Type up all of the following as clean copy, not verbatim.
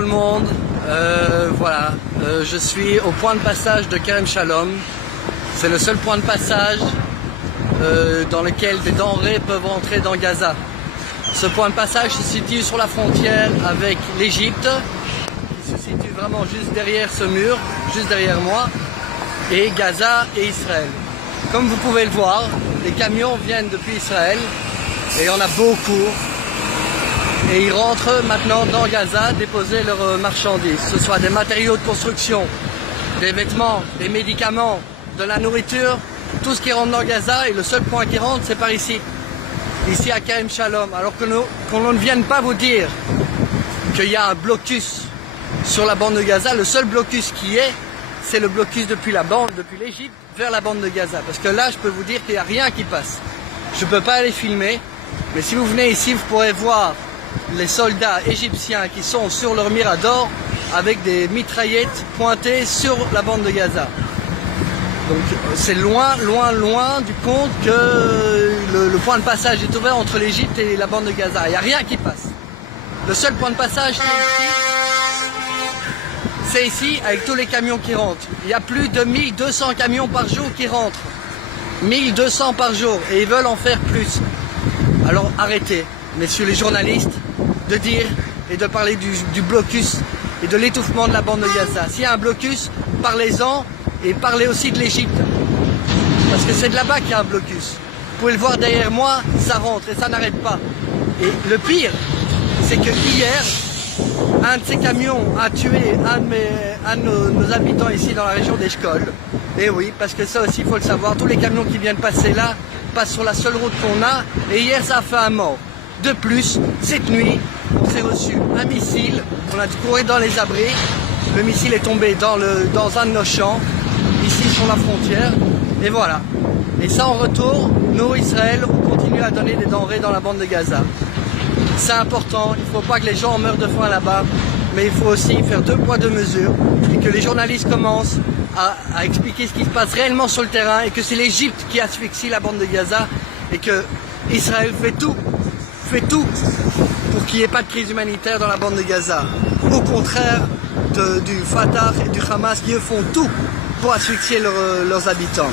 tout le monde. Voilà, je suis au point de passage de Kerem Shalom. C'est le seul point de passage dans lequel des denrées peuvent entrer dans Gaza. Ce point de passage se situe sur la frontière avec l'Égypte, qui se situe vraiment juste derrière ce mur, juste derrière moi, et Gaza et Israël. Comme vous pouvez le voir, les camions viennent depuis Israël, et il y en a beaucoup. Et ils rentrent maintenant dans Gaza déposer leurs marchandises, que ce soit des matériaux de construction, des vêtements, des médicaments, de la nourriture, tout ce qui rentre dans Gaza, et le seul point qui rentre c'est par ici à Kerem Shalom. Alors qu'on ne vienne pas vous dire qu'il y a un blocus sur la bande de Gaza, le seul blocus qui est, c'est le blocus depuis l'Égypte vers la bande de Gaza. Parce que là, je peux vous dire qu'il n'y a rien qui passe. Je ne peux pas aller filmer, mais si vous venez ici, vous pourrez voir les soldats égyptiens qui sont sur leur mirador avec des mitraillettes pointées sur la bande de Gaza. Donc c'est loin du compte que le point de passage est ouvert entre l'Égypte et la bande de Gaza. Il n'y a rien qui passe. Le seul point de passage c'est ici avec tous les camions qui rentrent. Il y a plus de 1200 camions par jour qui rentrent. 1200 par jour et ils veulent en faire plus. Alors arrêtez, messieurs les journalistes, de dire et de parler du blocus et de l'étouffement de la bande de Gaza. S'il y a un blocus, parlez-en et parlez aussi de l'Égypte. Parce que c'est de là-bas qu'il y a un blocus. Vous pouvez le voir derrière moi, ça rentre et ça n'arrête pas. Et le pire, c'est que hier, un de ces camions a tué un de nos habitants ici dans la région d'Eshkol. Et oui, parce que ça aussi, il faut le savoir, tous les camions qui viennent passer là passent sur la seule route qu'on a. Et hier, ça a fait un mort. De plus, cette nuit, on s'est reçu un missile, on a dû courir dans les abris. Le missile est tombé dans un de nos champs, ici sur la frontière. Et voilà. Et ça, en retour, nous, Israël, on continue à donner des denrées dans la bande de Gaza. C'est important, il ne faut pas que les gens meurent de faim là-bas, mais il faut aussi faire deux poids, deux mesures, et que les journalistes commencent à expliquer ce qui se passe réellement sur le terrain, et que c'est l'Égypte qui asphyxie la bande de Gaza, et que Israël fait tout pour qu'il n'y ait pas de crise humanitaire dans la bande de Gaza. Au contraire du Fatah et du Hamas qui eux font tout pour asphyxier leurs habitants.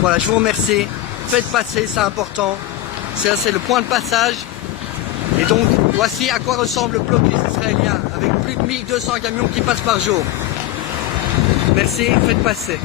Voilà, je vous remercie, faites passer, c'est important, c'est le point de passage. Et donc, voici à quoi ressemble le blocus israélien, avec plus de 1200 camions qui passent par jour. Merci, faites passer.